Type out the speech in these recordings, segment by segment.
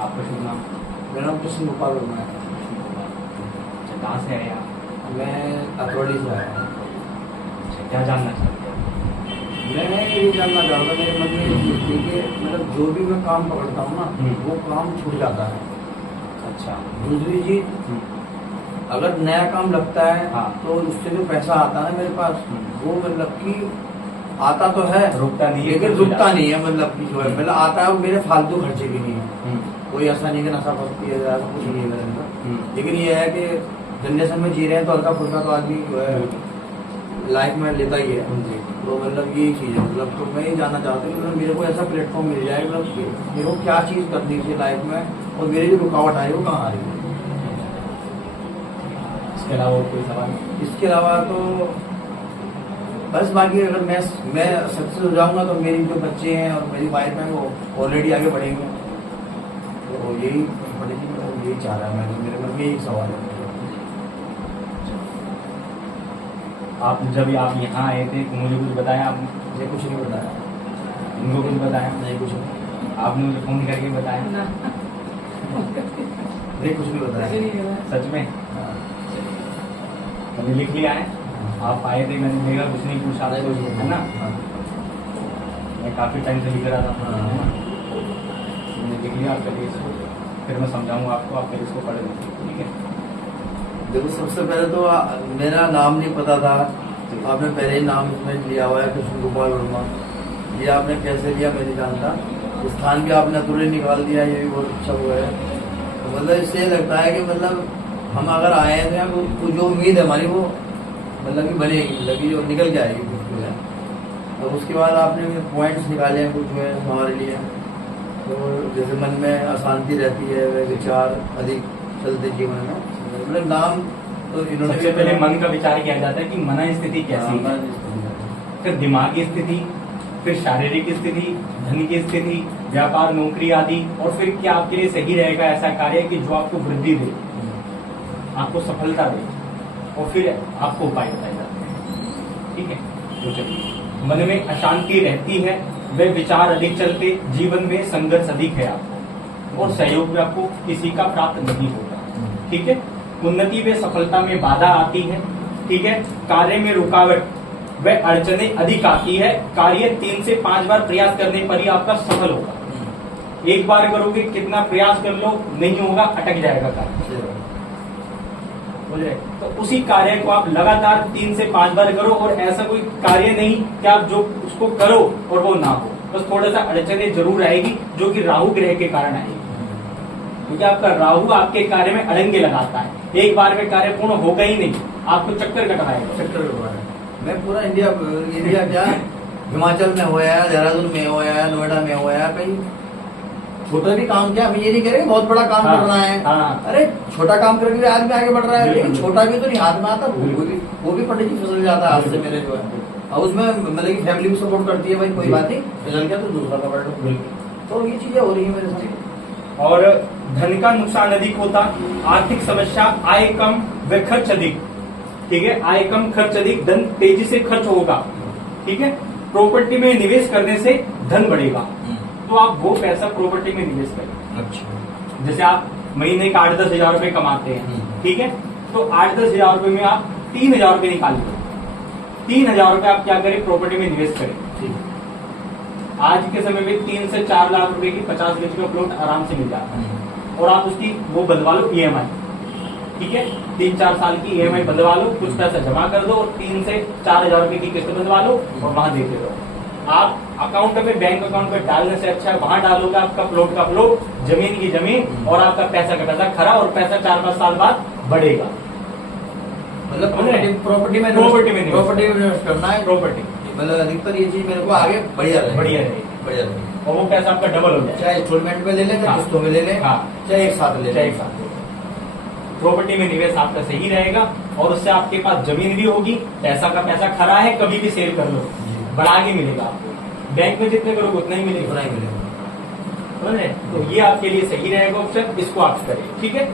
आपका शुभ नाम? मेरा नाम कृष्ण गोपाल वर्मा है। अच्छा, कहाँ से आए आप? मैं अतरौली से आया हूँ। अच्छा, क्या जानना चाहते हैं? मैं ये जानना चाहता मेरे मन में ये चीज़ थी कि मतलब जो भी मैं काम पकड़ता हूँ ना वो काम छूट जाता है। अच्छा। दूसरी चीज़, अगर नया काम लगता है हाँ। तो उससे जो पैसा आता है मेरे पास वो मतलब कि आता तो है, रुकता नहीं है, लेकिन रुकता नहीं है। मतलब कि जो है मतलब आता है वो मेरे फालतू खर्चे भी नहीं है। कोई ऐसा नहीं कि नशा पस्ती है ऐसा कुछ नहीं है मेरे अंदर। लेकिन ये है कि जनरेशन में जी रहे हैं तो हल्का फुल्का तो आदमी जो है लाइफ में लेता ही है। तो मतलब ये चीज़ है। मतलब तो मैं ये जानना चाहता हूँ कि मतलब मेरे को ऐसा प्लेटफॉर्म मिल जाए मतलब कि मेरे को क्या चीज़ करनी चाहिए लाइफ में और मेरी जो रुकावट आई वो कहाँ आ रही है। इसके अलावा और कोई सवाल? इसके अलावा तो बस बाकी अगर मैं सक्सेस हो जाऊंगा तो मेरी जो बच्चे हैं और मेरी वाइफ है वो ऑलरेडी आगे बढ़ेंगे। तो यही बढ़ेगी और यही चाह रहा है मैं। मेरे मन में एक सवाल है। आप जब आप यहाँ आए थे तो मुझे कुछ बताया आपने? मुझे कुछ नहीं बताया। इनको कुछ बताया? नहीं, कुछ नहीं। आपने मुझे फोन करके बताया? नहीं, कुछ नहीं बताया। सच में? हाँ। मैंने लिख लिया है। आप आए थे, मैंने देखा कुछ नहीं पूछा, नहीं, कुछ नहीं। है ना? हाँ। मैं काफ़ी टाइम से लिख रहा था, हाँ। है ना? मैंने लिख लिया। आप करिए इसको, फिर मैं समझाऊंगा आपको, आप फिर इसको पढ़ लीजिए, ठीक है? देखो, सबसे पहले तो मेरा नाम नहीं पता था। आपने पहले ही नाम इसमें लिया हुआ है कृष्ण गोपाल वर्मा। ये आपने कैसे लिया मैं नहीं जानता। स्थान भी आपने अतुल्य निकाल दिया, ये भी बहुत अच्छा हुआ है। तो मतलब इससे लगता है कि मतलब हम अगर आए हैं तो जो उम्मीद है हमारी वो मतलब कि बनेगी, मतलब कि जो निकल के आएगी कुछ जो है। तो उसके बाद आपने पॉइंट्स निकाले हैं कुछ जो है हमारे लिए। तो जैसे मन में अशांति रहती है, वे विचार अधिक चलते जीवन में। मतलब नाम तो इन्होंने सबसे पहले मन का विचार किया जाता है कि मन स्थिति कैसी है, फिर दिमाग की स्थिति, फिर शारीरिक स्थिति, धन की स्थिति, व्यापार नौकरी आदि, और फिर क्या आपके लिए सही रहेगा ऐसा कार्य कि जो आपको वृद्धि दे, आपको सफलता दे, और फिर आपको उपाय बताए जाते हैं, ठीक है? तो चलिए, मन में अशांति रहती है, वे विचार अधिक चलते, जीवन में संघर्ष अधिक है आपको, और सहयोग भी आपको किसी का प्राप्त नहीं होगा, ठीक है? उन्नति व सफलता में बाधा आती है, ठीक है? कार्य में रुकावट व अड़चने अधिक आती है। कार्य 3 से 5 बार प्रयास करने पर ही आपका सफल होगा। एक बार करोगे, कितना प्रयास कर लो, नहीं होगा, अटक जाएगा कार्य, बोले। तो उसी कार्य को आप लगातार 3 से 5 बार करो, और ऐसा कोई कार्य नहीं कि आप जो उसको करो और वो ना हो। बस थोड़ा सा अड़चने जरूर आएगी, जो कि राहु ग्रह के कारण आएगी, क्योंकि आपका राहु आपके कार्य में अड़ंगे लगाता है। एक बार में कार्य पूर्ण होगा ही नहीं, आपको चक्कर कटवाएगा। चक्कर कटवाएगा। मैं पूरा इंडिया क्या हिमाचल में हुआ है, देहरादून में हुआ है, नोएडा में हुआ है, कहीं छोटा भी काम क्या, हम ये नहीं कह रहे बहुत बड़ा काम करना है। अरे छोटा काम करके भी आदमी आगे बढ़ रहा है, लेकिन छोटा भी तो नहीं हाथ में आता, वो भी पंडित जी फिसल जाता है हाथ से मेरे जो है। और उसमें मतलब की फैमिली भी सपोर्ट करती है, भाई कोई बात नहीं, फिसल गया तो दूसरा पकड़ लो। तो ये चीजें हो रही है मेरे साथ। और धन का नुकसान अधिक होता, आर्थिक समस्या, आय कम व खर्च अधिक, ठीक है? आय कम खर्च अधिक, धन तेजी से खर्च होगा, ठीक है? प्रॉपर्टी में निवेश करने से धन बढ़ेगा, तो आप वो पैसा प्रॉपर्टी में निवेश करें। अच्छा। जैसे आप महीने का 8-10 हजार रुपए कमाते हैं, ठीक है? तो 8-10 हजार रुपए में आप 3,000 रुपए निकाल लो। 3,000 रुपए आप क्या करें, प्रॉपर्टी में निवेश करें। ठीक है। आज के समय में 3 से 4 लाख रुपए की 50 गज का प्लॉट आराम से मिल जाता है, और आप उसकी वो बंधवा लो EMI, ठीक है? 3-4 साल की EMI बंधवा लो, कुछ पैसा जमा कर दो, और 3 से 4 हजार रुपए की किस्त बंधवा लो, और वहां देते रहो। आप अकाउंट में, बैंक अकाउंट में डालने से अच्छा वहां डालोगे आपका प्लॉट का प्लॉट, जमीन की जमीन, और आपका पैसा का पैसा खरा, और पैसा 4-5 साल बाद बढ़ेगा। मतलब प्रॉपर्टी में इन्वेस्ट करना है। प्रॉपर्टी मतलब अधिकतर ये चीज मेरे को आगे बढ़िया रहे, और वो पैसा आपका डबल हो जाए, चाहे इंस्टॉलमेंट में ले लें, चाहे किस्तों में ले लें, चाहे एक साथ ले लें। प्रॉपर्टी में निवेश आपका सही रहेगा, और उससे आपके पास जमीन भी होगी, पैसा का पैसा खरा है, कभी भी सेल कर लो, बढ़ा के मिलेगा आपको। बैंक में जितने करोगे उतना ही मिलेगा, उतना ही मिलेगा। तो ये आपके लिए सही रहेगा ऑप्शन, इसको आप करें, ठीक है?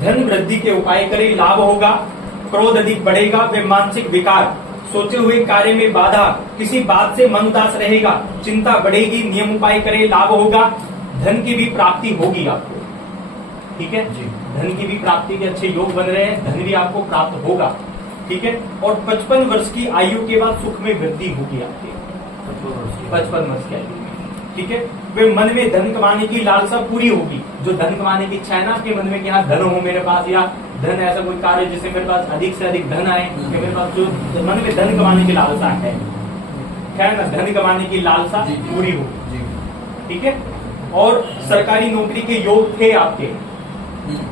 धन वृद्धि के उपाय करें, लाभ होगा। क्रोध अधिक बढ़ेगा व मानसिक विकार, सोचे हुए कार्य में बाधा, किसी बात से मन उदास रहेगा, चिंता बढ़ेगी, नियम उपाय करें, लाभ होगा। धन की भी प्राप्ति होगी आपको, ठीक है जी। धन की भी प्राप्ति के अच्छे योग बन रहे हैं, धन भी आपको प्राप्त होगा, ठीक है। और 55 वर्ष की आयु के बाद सुख में वृद्धि होगी आपके, 55 वर्ष की आयु में, ठीक है। वे मन में धन कमाने की लालसा पूरी होगी, जो धन कमाने की इच्छा है ना आपके मन में कि हाँ धन हो मेरे पास, या धन ऐसा कोई कार्य जिससे मेरे पास अधिक से अधिक धन आए, कि मेरे पास जो मन में धन कमाने की लालसा है ना, धन कमाने की लालसा जी, जी। पूरी होगी, जी। ठीक है। और सरकारी नौकरी के योग थे आपके,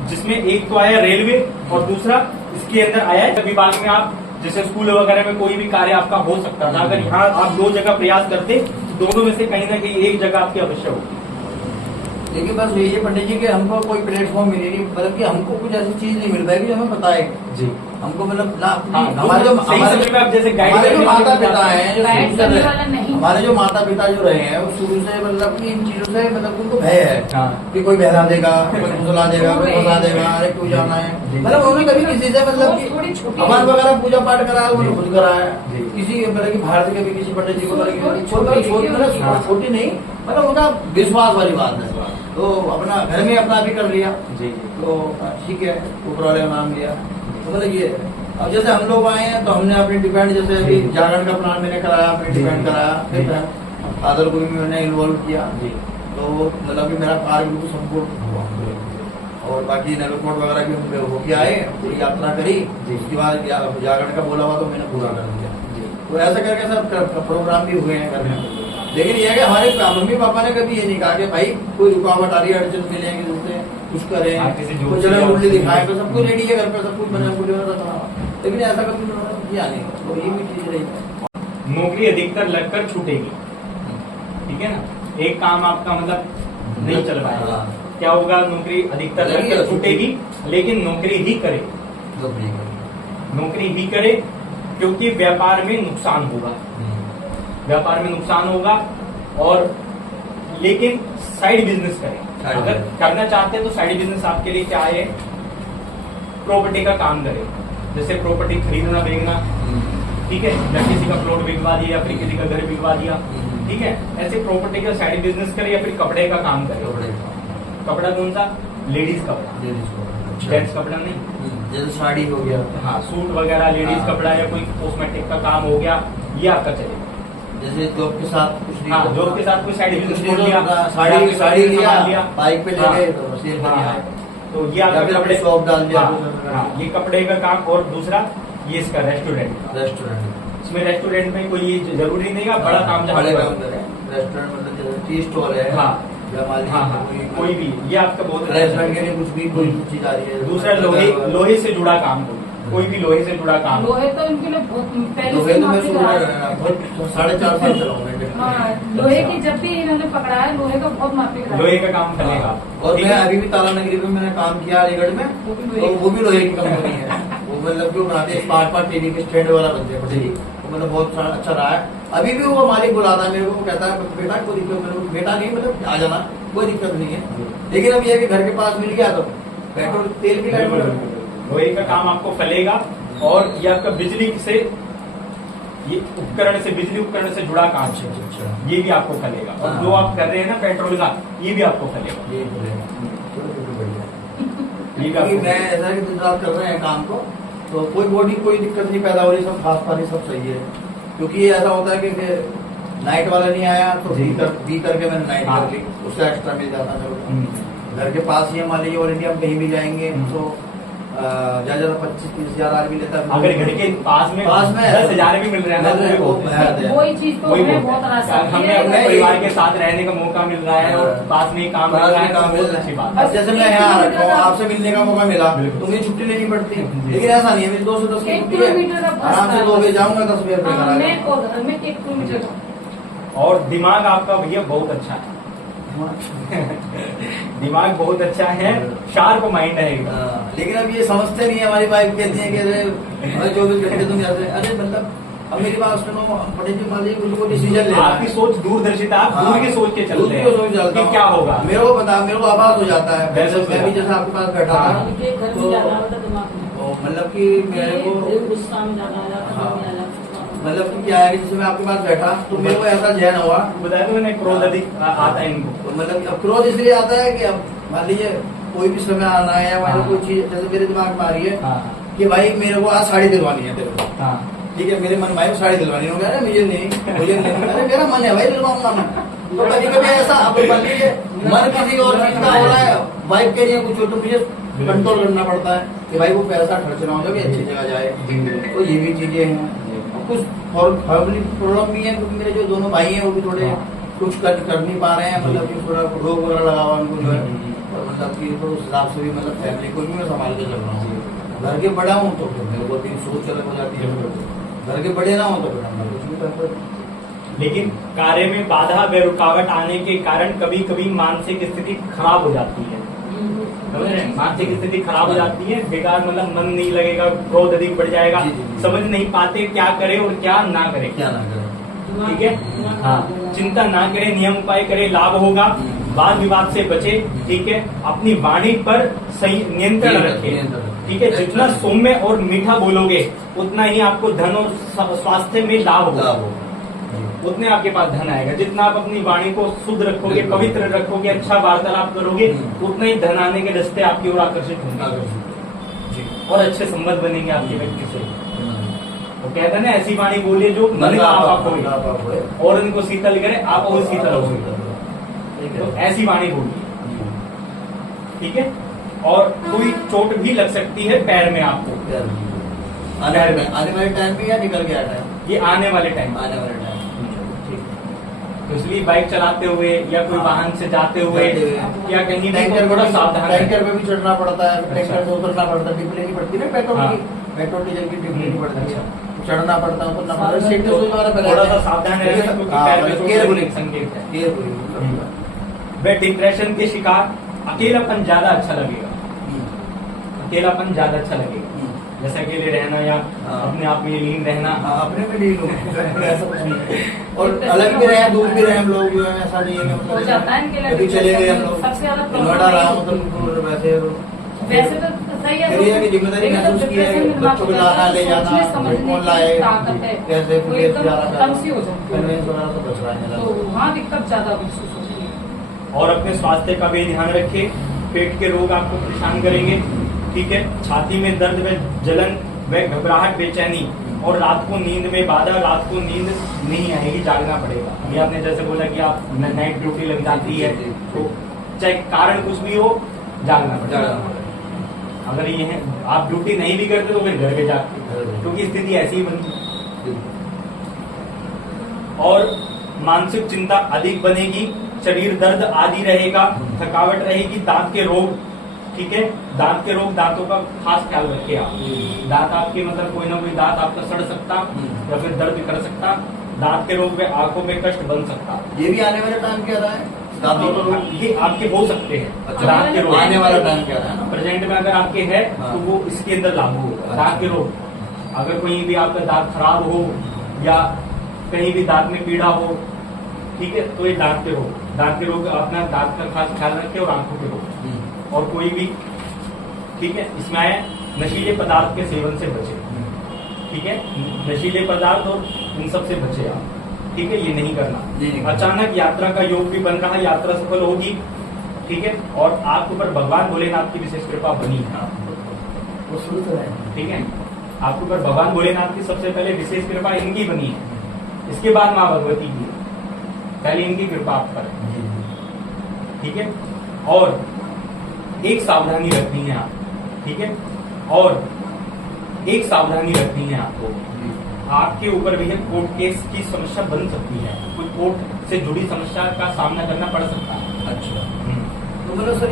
जिसमें एक तो आया रेलवे और दूसरा इसके अंदर आया है विभाग में, आप जैसे स्कूल वगैरह में कोई भी कार्य आपका हो सकता था। अगर यहाँ आप 2 जगह प्रयास करते, दोनों में से कहीं ना कहीं एक जगह आपकी अवश्य होगी। लेकिन बस यही है पंडित जी कि हमको कोई प्लेटफॉर्म मिले नहीं, मतलब कि हमको कुछ ऐसी चीज नहीं मिल पाएगी जो हमें बताए जी। हमको, मतलब ना हाँ, हमारे जो सही समय में आप जैसे गाइड हमारे जो करने माता वाले पिता हैं, जो गाइड शुरू से करने रहे- वाला नहीं। हमारे जो माता पिता जो रहे हैं वो शुरू से मतलब कि इन चीजों से मतलब उनको भय है हाँ। कि कोई बहला देगा, कोई फुसला देगा, कोई फंसा देगा, अरे क्यों जाना है, जी। मतलब उन्होंने कभी किसी से मतलब कि थोड़ी छोटी हमारे वगैरह पूजा पाठ कराया, उन्होंने खुद कराया, जी। किसी मतलब कि बाहर से कभी किसी पंडित जी को थोड़ी छोटी हाँ। छोटी नहीं, मतलब उनका विश्वास वाली बात है, तो अपना घर में अपना भी कर लिया, जी तो ठीक है, ऊपर वाले का नाम लिया, तो मतलब ये है। अब जैसे हम लोग आए हैं तो हमने अपनी डिपेंड, जैसे अभी जागरण का प्लान मैंने कराया, अपनी डिपेंड कराया, फिर फादर को भी मैंने इन्वॉल्व किया, जी तो मतलब कि मेरा कार्य बिल्कुल संपूर्ण हुआ। और बाकी नगरकोट वगैरह भी हम होके आए, पूरी यात्रा करी, उसके बाद जागरण का बोला हुआ तो मैंने पूरा कर दिया। तो ऐसा करके सब प्रोग्राम भी हुए हैं घर में। लेकिन यह है कि हमारे मम्मी पापा ने कभी ये नहीं कहा कि भाई कोई रुकावट आ रही है, अड़चन मिलेंगे दूसरे कुछ करें, आगे से जो कुछ जगह मुरली दिखाए, तो सब कुछ रेडी है घर पे, सब कुछ बना पूरे रखा, लेकिन ऐसा कभी उन्होंने किया नहीं, तो ये भी चीज रही। नौकरी अधिकतर लगकर छूटेगी, ठीक है ना, एक काम आपका मतलब नहीं चल पाएगा। हाँ। क्या होगा, नौकरी अधिकतर लगकर छूटेगी, लेकिन नौकरी ही करे, नौकरी ही करे, क्योंकि व्यापार में नुकसान होगा, व्यापार में नुकसान होगा। और लेकिन साइड बिजनेस करें, साइड अगर बिजनेस। करना चाहते हैं तो साइड बिजनेस आपके लिए क्या है, प्रॉपर्टी का काम करें, जैसे प्रॉपर्टी खरीदना बेचना, ठीक है, या किसी का प्लॉट बिकवा दिया, या फिर किसी का घर बिकवा दिया, ठीक है, ऐसे प्रॉपर्टी का साइड बिजनेस करें, या फिर कपड़े का काम करें। कपड़ा कौन सा, लेडीज कपड़ा, जेंट्स कपड़ा नहीं, जैसे साड़ी हो गया, हाँ सूट वगैरह लेडीज हाँ। कपड़ा, या कोई कॉस्मेटिक का काम हो गया, ये आपका चलेगा। जैसे जॉब के साथ कुछ नहीं हाँ, करना। जॉब के साथ कोई साइड बिजनेस कुछ खोल नहीं लिया, करना, साड़ी साड़ी लिया, बाइक पे ले हाँ। गए तो सेल कर हाँ, लिया। हाँ। तो ये या आपका फिर कपड़े अपने शॉप डाल दिया, हाँ, ये कपड़े का काम। और दूसरा ये इसका रेस्टोरेंट, रेस्टोरेंट, इसमें रेस्टोरेंट में कोई ये जरूरी नहीं है बड़ा काम जहाँ बड़े पर- काम करें, रेस्टोरेंट मतलब जैसे टी स्टॉल है, हाँ। या मान हाँ हाँ, लीजिए कोई भी, ये आपका बहुत रेस्टोरेंट के लिए कुछ भी कोई चीज आ रही है। दूसरा लोहे से जुड़ा काम, कोई भी लोहे से जुड़ा काम। लोहे तो इनके लिए बहुत पहले लोहे से तो मैं माफी शुरू करा है। बहुत 4.5 साल चलाऊंगा। हाँ, लोहे की जब भी इन्होंने पकड़ा है, लोहे का बहुत माफी करा है। लोहे का काम चलेगा। और ठीक मैं है? अभी भी ताला नगरी में मैंने काम किया अलीगढ़ में, वो भी तो लोहे वो भी लोहे की कंपनी है। वो मतलब कि वो बनाते हैं स्मार्ट टीवी के स्टैंड वाला बनते हैं पटेली, वो मतलब बहुत अच्छा रहा है। अभी भी वो मालिक बुलाता है मेरे को, कहता है बेटा कोई दिक्कत नहीं, बेटा नहीं मतलब आ जाना, कोई दिक्कत नहीं है। लेकिन अब ये कि घर के पास मिल गया तो पेट्रोल तेल भी बिल्कुल, लगेगा। बिल्कुल। लोहे का काम आपको फलेगा। और ये आपका बिजली से, ये उपकरण से, बिजली उपकरण से जुड़ा काम है, अच्छा। ये भी आपको फलेगा। और हाँ। जो आप कर रहे हैं ना पेट्रोल का, ये भी आपको फलेगा, ये बढ़िया। ये भी क्योंकि आपको मैं ऐसा कि दिन रात कर रहे हैं काम को, तो कोई बॉडी कोई दिक्कत नहीं पैदा हो रही, सब खास पानी सब सही है। क्योंकि ये ऐसा होता है कि नाइट वाला नहीं आया तो जी। बी करके मैंने नाइट हाँ। कर ली, उससे एक्स्ट्रा मिल जाता है मेरे को। हम्म। घर के पास ही है, मान लीजिए ऑल इंडिया हम कहीं भी जाएंगे तो ज्यादा 25-30 हजार आदमी लेता है। अगर घर के पास में 10,000 भी मिल रहे हैं ना, मिल रहे हैं, वो वो बहुत है। वही चीज तो वही हमें बहुत बहुत है। आसान हमें अपने परिवार के साथ रहने का मौका मिल रहा है और पास में ही काम मिल रहा है, तो बहुत अच्छी बात है। अब जैसे मैं यहाँ रखा हूँ, आपसे मिलने का मौका मिला बिल्कुल। तो मुझे छुट्टी लेनी पड़ती, जी। लेकिन ऐसा नहीं है, मेरी 2 से 10 की 1 छुट्टी है, किलोमीटर का बस आराम से है। 2 बजे जाऊंगा, 10 बजे अपने घर आ मैं और घर में 1 किलोमीटर का। और दिमाग आपका भैया बहुत अच्छा है, दिमाग बहुत अच्छा है, शार्प माइंड है एकदम। हाँ, लेकिन अब ये समझते नहीं है। हमारी वाइफ कहती है कि अरे 24 घंटे तुम जाते, अरे मतलब अब मेरी बात सुनो, बड़े जी मान लीजिए उनको डिसीजन लेना है। आपकी सोच दूरदर्शिता, आप दूर की सोच के दूर चलते की सोच चलता हैं कि हूँ। क्या होगा। मेरे को पता, मेरे को आभास हो जाता है। वैसे मैं भी जैसे आपके पास बैठा हाँ। था उनके घर में तो ज्यादा होता दिमाग में। मतलब कि मेरे को गुस्सा में ज्यादा आ जाता हाँ। है, मतलब कि क्या है कि जैसे मैं आपके पास बैठा तो मेरे को ऐसा जहन हुआ, बताया तो मैंने, क्रोध अधिक आता है इनको। तो मतलब अब क्रोध इसलिए आता है कि अब मान लीजिए कोई भी समय आना है या मतलब कोई चीज जैसे मेरे दिमाग में आ रही है हाँ कि भाई मेरे को आज साड़ी दिलवानी है तेरे को, हाँ ठीक है, मेरे मन भाई को साड़ी दिलवानी हो गया, मुझे नहीं, अरे मेरा मन है भाई दिलवाऊंगा मैं। तो कभी कभी ऐसा अब मान लीजिए मन किसी और चीज का हो रहा है, वाइफ के लिए कुछ हो तो मुझे कंट्रोल करना पड़ता है कि भाई वो पैसा खर्च ना हो जाए, अच्छी जगह जाए, तो ये भी चीजें हैं। कुछ और फैमिली प्रॉब्लम भी है क्योंकि मेरे जो दोनों भाई हैं वो भी थोड़े कुछ कर नहीं पा रहे हैं, मतलब कि थोड़ा रोग वगैरह लगा हुआ उनको जो है, और मतलब कि तो उस हिसाब से भी मतलब फैमिली को भी मैं संभाल के चल रहा हूँ। घर के बड़ा हूँ तो फिर मेरे को भी सोच अलग हो जाती है, घर के बड़े ना हो तो फिर हम कुछ भी कर सकते। लेकिन कार्य में बाधा व रुकावट आने के कारण कभी कभी मानसिक स्थिति खराब हो जाती है, समझ रहे हैं? मानसिक स्थिति खराब हो जाती है, बेकार मतलब मन नहीं लगेगा, क्रोध अधिक बढ़ जाएगा, जी, जी। समझ नहीं पाते क्या करें और क्या ना करें। क्या ना करें, ठीक है, हाँ, चिंता ना करें, नियम उपाय करें, लाभ होगा, वाद विवाद से बचे। ठीक है, अपनी वाणी पर सही नियंत्रण रखें। ठीक है, जितना सौम्य और मीठा बोलोगे उतना ही आपको धन और स्वास्थ्य में लाभ होगा, उतने आपके पास धन आएगा। जितना आप अपनी वाणी को शुद्ध रखोगे, पवित्र रखोगे, अच्छा वार्तालाप करोगे, उतना ही धन आने के रास्ते आपकी ओर आकर्षित होंगे और अच्छे संबंध बनेंगे आपके व्यक्ति से। वो कहते हैं ना, ऐसी वाणी बोलिए जो मन का आप होए और उनको शीतल करे, आप और शीतल होगे। तो ऐसी वाणी बोलिए, ठीक है। और कोई चोट भी लग सकती है पैर में आपको, आने वाले टाइम में या निकल गया टाइम, ये आने वाले टाइम, आने वाले टाइम। तो इसलिए बाइक चलाते हुए या कोई वाहन से जाते हुए या कहीं भी बड़ा सावधान रहें। टैंकर पे भी चढ़ना पड़ता है, टैंकर से उतरना पड़ता है, डिप लेनी पड़ती है ना पेट्रोल हाँ। की, पेट्रोल डीजल की डिप लेनी पड़ती है, चढ़ना पड़ता है, उतरना पड़ता है, सावधान सेफ्टी शूज वगैरह पहले थोड़ा सा सावधान रहना, क्योंकि पैर में चोट लगने के संकेत है। केयरफुली। वह डिप्रेशन के शिकार, अकेलापन ज्यादा अच्छा लगेगा, अकेलापन ज्यादा अच्छा लगेगा, जैसे अकेले रहना या हाँ। अपने आप में लीन रहना। अपने में लीन हो ऐसा कुछ नहीं है। और अलग भी रहे, दूर भी रहे हम लोग, जो है ऐसा नहीं है कि हो जाता है इनके लिए कभी चले गए हम लोग, सबसे ज्यादा नोएडा रहा मतलब वैसे वैसे तो सही है, एरिया की जिम्मेदारी महसूस की है, बच्चों को लाना ले जाना, कौन लाए, कैसे एकदम कम सी हो जाती है, कन्वेंस वगैरह तो बच रहा है। तो वहाँ दिक्कत ज्यादा महसूस होती है। और अपने स्वास्थ्य का भी ध्यान रखें, पेट के रोग आपको परेशान करेंगे। ठीक है, छाती में दर्द व जलन व घबराहट, बेचैनी और रात को नींद में बाधा, रात को नींद नहीं आएगी, जागना पड़ेगा। अभी आपने जैसे बोला कि आप नाइट ड्यूटी लग जाती है, तो चाहे कारण कुछ भी हो, जागना पड़ेगा। अगर ये है आप ड्यूटी नहीं भी करते तो फिर घर पे जाते, क्योंकि स्थिति ऐसी ही बनी। और मानसिक चिंता अधिक बनेगी, शरीर दर्द आदि रहेगा, थकावट रहेगी, दांत के रोग, ठीक है, दांत के रोग, दांतों का खास ख्याल रखिए आप। दांत आपके मतलब कोई ना कोई दांत आपका सड़ सकता या फिर दर्द कर सकता, दांत के रोग में आंखों में कष्ट बन सकता। ये भी आने वाले टाइम क्या रहा है, दांतों का रोग? ये आपके हो सकते हैं, अच्छा, दांत के रोग आने वाला टाइम क्या रहा है ना? प्रेजेंट में अगर आपके है हाँ। तो वो इसके अंदर लागू होगा। दांत के रोग, अगर कोई भी आपका दांत खराब हो या कहीं भी दांत में पीड़ा हो, ठीक है, तो ये दांत के रोग अपना दांत का खास ख्याल रखें। और आंखों के रोग और कोई भी, ठीक है, इसमें आए नशीले पदार्थ के सेवन से बचे। ठीक है, नशीले पदार्थ और इन सब से बचे आप। ठीक है, ये नहीं करना। अचानक यात्रा का योग भी बन रहा है, यात्रा सफल होगी। ठीक है, और आपके ऊपर भगवान भोलेनाथ की विशेष कृपा बनी है। वो शुरू से है। ठीक है, आपके ऊपर भगवान भोलेनाथ की सबसे पहले विशेष कृपा इनकी बनी है, इसके बाद माँ भगवती की, पहले इनकी कृपा आप पर। ठीक है, और एक सावधानी रखनी है आप। ठीक है, और एक सावधानी रखनी है आपको, आपके ऊपर भी है कोर्ट केस की समस्या बन सकती है, कोई कोर्ट से जुड़ी समस्या का सामना करना पड़ सकता है। अच्छा, तो मतलब सर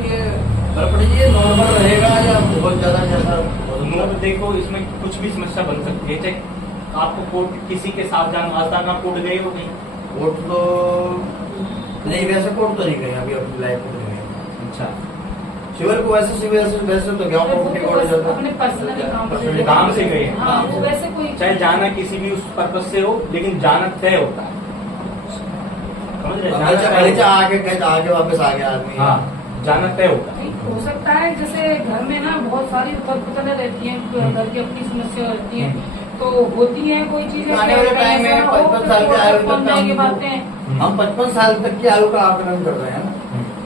ये नॉर्मल रहेगा या बहुत ज्यादा ज्यादा? देखो, इसमें कुछ भी समस्या बन सकती है, चाहे आपको कोर्ट किसी के साथ जाना, आज तक आप कोर्ट गए हो नहीं? कोर्ट तो नहीं, वैसे कोर्ट तो नहीं गए अभी अपनी लाइफ में। अच्छा, शिविर को वैसे तो गया अपने पर्सनल काम से गए। हाँ, वो वैसे कोई चाहे जाना किसी भी उस पर्पज से हो, लेकिन जाना तय होता है, समझ रहे? आगे वापस आ गया आदमी। हाँ, जाना तय होता है। नहीं, हो सकता है जैसे घर में ना बहुत सारी उथल पुथल रहती है, घर की अपनी समस्या रहती है, तो होती है कोई चीज आने वाले टाइम में 55 साल के आयु तक की बातें हम 55 साल तक की आयु का आकलन कर रहे हैं ना,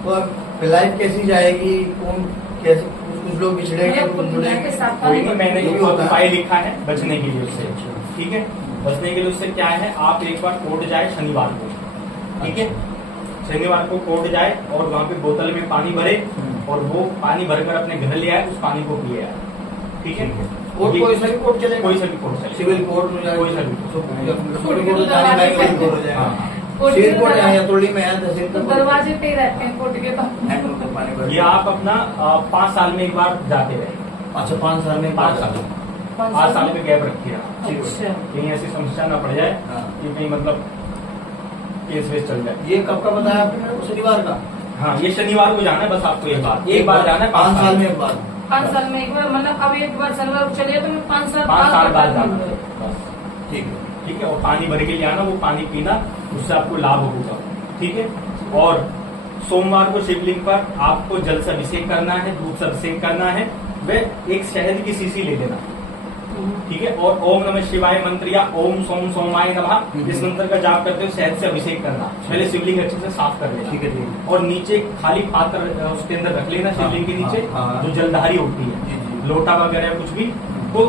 तो अब लाइफ कैसी जाएगी, कौन कैसे, कुछ लोग बिछड़ेंगे, कुछ जुड़ेंगे। कोई नहीं, मैंने ये भी एक होता है। उपाय लिखा है बचने के लिए उससे। ठीक है, बचने के लिए उससे क्या है, आप एक बार कोर्ट जाए शनिवार को। ठीक है, शनिवार को कोर्ट जाए और वहाँ पे बोतल में पानी भरे और वो पानी भरकर अपने घर ले आए, उस पानी को पिए आए। ठीक है, और कोई सा भी कोर्ट चलेगा, कोई सा भी कोर्ट चले, सिविल कोर्ट हो जाए, कोई सा भी सुप्रीम कोर्ट हो जाए, हाई कोर्ट हो जाए, सिविल कोर्ट है या थोड़ी में है, तहसील तो दरवाजे पे ही रहते हैं कोर्ट के तो। ये आप अपना 5 साल में एक बार जाते रहे। अच्छा 5 साल में 5 साल 5 साल में गैप रखिए आप, अच्छा। कहीं ऐसी समस्या ना पड़ जाए हाँ। कि कहीं मतलब केस वेस चल जाए। ये कब का बताया आपने मेरे को, शनिवार का? हाँ, ये शनिवार को जाना है बस आपको, एक बार जाना है 5 साल में एक बार। 5 साल में एक बार, मतलब अब एक बार शनिवार को चलिए तो मैं 5 साल 5 साल बाद जाना जाऊंगा। है बस। ठीक है। ठीक है, और पानी भर के ले आना, वो पानी पीना, उससे आपको लाभ होगा। ठीक है, और सोमवार को शिवलिंग पर आपको जल से अभिषेक करना है, दूध से अभिषेक करना है, वह एक शहद की शीशी ले लेना। ठीक है, और ओम नमः शिवाय मंत्र या ओम सोम सोमाय नमः इस मंत्र का जाप करते हुए शहद से अभिषेक करना। पहले शिवलिंग अच्छे से साफ कर लेना। ठीक है, ठीक है। और नीचे खाली पात्र उसके अंदर रख लेना, शिवलिंग के नीचे हाँ। जो जलधारी होती जी, है, जी। लोटा वगैरह कुछ भी। तो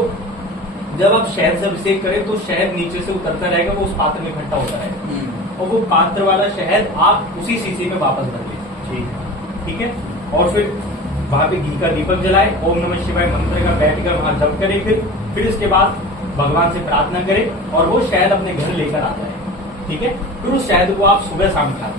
जब आप शहद से अभिषेक करें तो शहद नीचे से उतरता रहेगा, वो उस पात्र में इकट्ठा होता रहेगा, और वो पात्र वाला शहद आप उसी शीशी में वापस भर लें। ठीक है, और फिर वहां पे घी का दीपक जलाए, ओम नमः शिवाय मंत्र का बैठकर वहां जप करें, फिर इसके बाद भगवान से प्रार्थना करें और वो शहद अपने घर लेकर आ जाए। ठीक है, फिर उस शहद को आप सुबह शाम खाएं।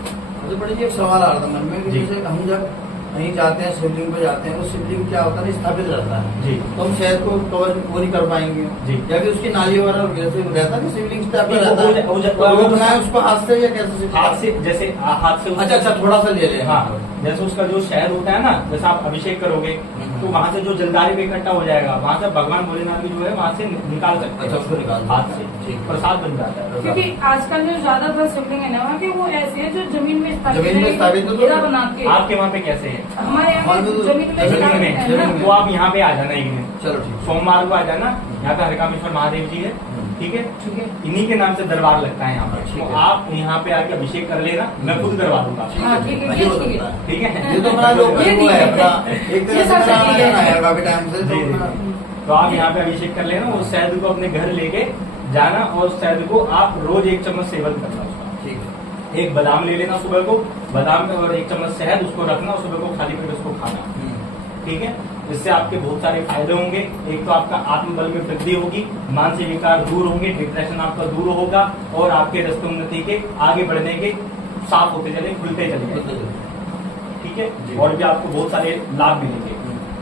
मुझे बड़ी जी एक सवाल आ रहा था मन में कि जी। जैसे हम जब कहीं जाते हैं, शिवलिंग पे जाते हैं, वो शिवलिंग क्या होता है, स्थापित रहता है जी तो हम शहद को कवर वो नहीं कर पाएंगे जी। या फिर उसकी नाली वगैरह जैसे रहता है कि शिवलिंग स्थापित नहीं, रहता है, वो रोकना है उसको हाथ से या कैसे? हाथ से, जैसे हाथ से अच्छा अच्छा, थोड़ा सा ले लें। हाँ, जैसे उसका जो शहद होता है ना, जैसे आप अभिषेक करोगे तो वहां से जो जलधारी में इकट्ठा हो जाएगा, वहां से भगवान भोलेनाथ की जो है वहां से निकाल सकते अच्छा, उसको निकाल हाथ से, ठीक। प्रसाद बन जाता है। क्योंकि आजकल जो ज्यादातर शिवलिंग है ना वहाँ के वो ऐसे है जो जमीन में जमीन में स्थापित है, तो घेरा बना के। आपके वहाँ पे कैसे है? हमारे यहाँ हमारे तो जमीन में जमीन स्थापित में, है ना। वो आप यहाँ पे आ जाना एक दिन, चलो ठीक। सोमवार को आ जाना। यहाँ पे हरकामेश्वर महादेव जी है। ठीक है, ठीक है। इन्हीं के नाम से दरबार लगता है यहाँ पे, ठीक तो है। आप यहाँ पे आके अभिषेक कर लेना, मैं खुद करवा दूंगा। हाँ, ठीक है, ये हो ठीक है। सकता है। ठीक है, ये तो बड़ा लोग ये वो है ठीक है। अपना एक तरह ये से सबसे बना ठीक है। है काफी टाइम से, जी, जी। तो तो आप यहाँ पे अभिषेक कर लेना, उस शहद को अपने घर लेके जाना और उस शहद को आप रोज 1 चम्मच सेवन करना उसका। ठीक है। एक बादाम ले लेना सुबह को, बादाम में और 1 चम्मच शहद उसको रखना, सुबह को खाली पेट उसको खाना। ठीक है, इससे आपके बहुत सारे फायदे होंगे। एक तो आपका आत्मबल में वृद्धि होगी, मानसिक विकार दूर होंगे, डिप्रेशन आपका दूर होगा और आपके रास्ते उन्नति के आगे बढ़ने के साफ होते चले, खुलते चले जाएंगे। ठीक जी। है, और भी आपको बहुत सारे लाभ मिलेंगे।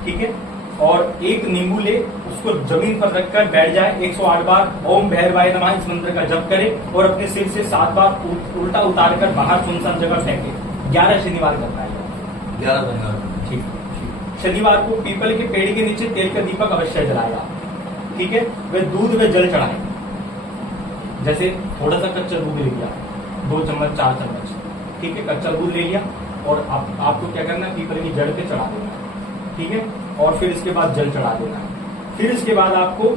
ठीक है, और एक नींबू ले, उसको जमीन पर रखकर बैठ जाए, 108 बार ओम भैरवाय नमः इस मंत्र का जप करे और अपने सिर से 7 बार उल्टा उतार कर बाहर सुनसान जगह फेंके। 11 शनिवार करना है। 11 धन्यवाद। ठीक, शनिवार को पीपल के पेड़ के नीचे तेल का दीपक अवश्य जलाएगा। ठीक है, वे दूध व जल चढ़ाए, जैसे थोड़ा सा कच्चा दूध ले लिया, 2 चम्मच 4 चम्मच। ठीक है, कच्चा दूध ले लिया और आपको क्या करना है, पीपल की जड़ पे चढ़ा देना है। ठीक है, और फिर इसके बाद जल चढ़ा देना है, फिर इसके बाद आपको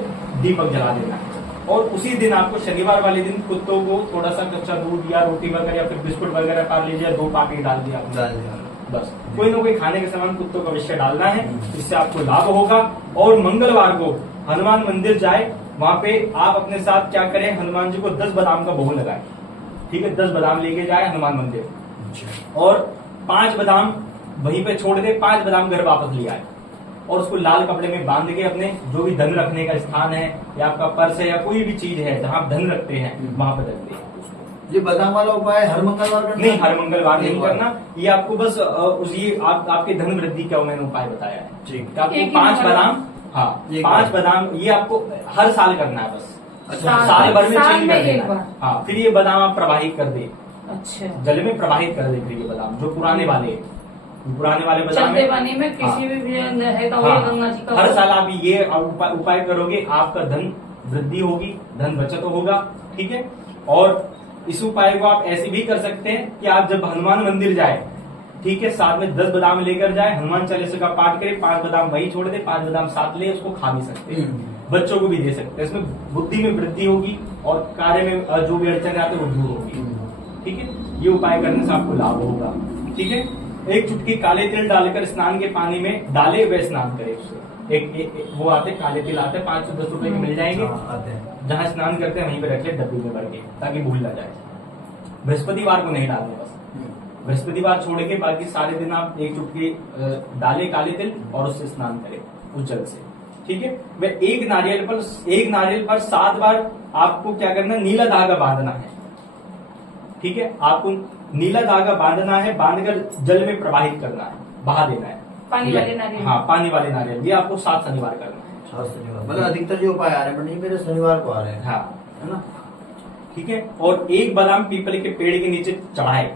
दीपक जला देना है। और उसी दिन आपको शनिवार वाले दिन कुत्तों को थोड़ा सा कच्चा दूध या रोटी वगैरह या फिर बिस्कुट वगैरह खा लीजिए, 2 पापड़ी डाल दिया आपने। बस कोई ना कोई खाने के सामान कुत्तों को अवश्य डालना है, इससे आपको लाभ होगा। और मंगलवार को हनुमान मंदिर जाए, वहां पे आप अपने साथ क्या करें, हनुमान जी को 10 बादाम का भोग लगाए। ठीक है, 10 बादाम लेके जाए हनुमान मंदिर और 5 बादाम वहीं पे छोड़ दे, 5 बादाम घर वापस ले आए और उसको लाल कपड़े में बांध के अपने जो भी धन रखने का स्थान है या आपका पर्स है या कोई भी चीज है जहां आप धन रखते हैं वहां पर रख दे। ये बादाम वाला उपाय हर मंगलवार करना? नहीं, हर मंगलवार नहीं करना, ये आपको बस ये आपके धन वृद्धि का मैंने उपाय बताया है। ठीक। आपको एक ही 5 नंबर। बादाम, हाँ 5 बादाम ये आपको हर साल करना है बस। अच्छा, साल भर में साल चेंज में कर एक देना। बार। हाँ, फिर ये बादाम आप प्रवाहित कर दे, अच्छा, जल में प्रवाहित कर दे। फिर ये बादाम जो पुराने वाले बादाम चलते है, पानी में किसी भी है तो हाँ, गंगा जी का हर साल आप ये उपाय करोगे, आपका धन वृद्धि होगी, धन बचत होगा। ठीक है, और इस उपाय को आप ऐसे भी कर सकते हैं कि आप जब हनुमान मंदिर जाए, ठीक है, साथ में 10 बादाम लेकर जाए, हनुमान चालीसा का पाठ करें, 5 बादाम वही छोड़ दे, 5 बादाम साथ ले, उसको खा भी सकते हैं। बच्चों को भी दे सकते हैं। इसमें बुद्धि में वृद्धि होगी और कार्य में जो भी अड़चन आते हैं वो दूर होगी। ठीक है, ये उपाय करने से आपको लाभ होगा। ठीक है, एक चुटकी काले तिल डालकर स्नान के पानी में डाले व स्नान करे उससे। एक वो आते काले तिल आते 5 से 10 रुपए के मिल जाएंगे, आते हैं। जहाँ स्नान करते हैं वहीं पे रख ले डब्बी में भर के, ताकि भूल ना जाए। बृहस्पतिवार को नहीं डालने, बस बृहस्पतिवार छोड़ के बाकी सारे दिन आप एक चुटकी डाले काले तिल और उससे स्नान करें उस जल से। ठीक है, वह एक नारियल पर 7 बार आपको क्या करना है, नीला धागा बांधना है। ठीक है, आपको नीला धागा बांधना है, बांधकर जल में प्रवाहित करना है, बहा देना है। पानी वाले नारियल। हाँ, पानी वाले नारियल। ये आपको 7 शनिवार करना है। 7 शनिवार, मतलब अधिकतर जो उपाय आ रहे हैं, बट नहीं मेरे शनिवार को आ रहे हैं। हाँ, है ना। ठीक है, और एक बादाम पीपल के पेड़ के नीचे चढ़ाए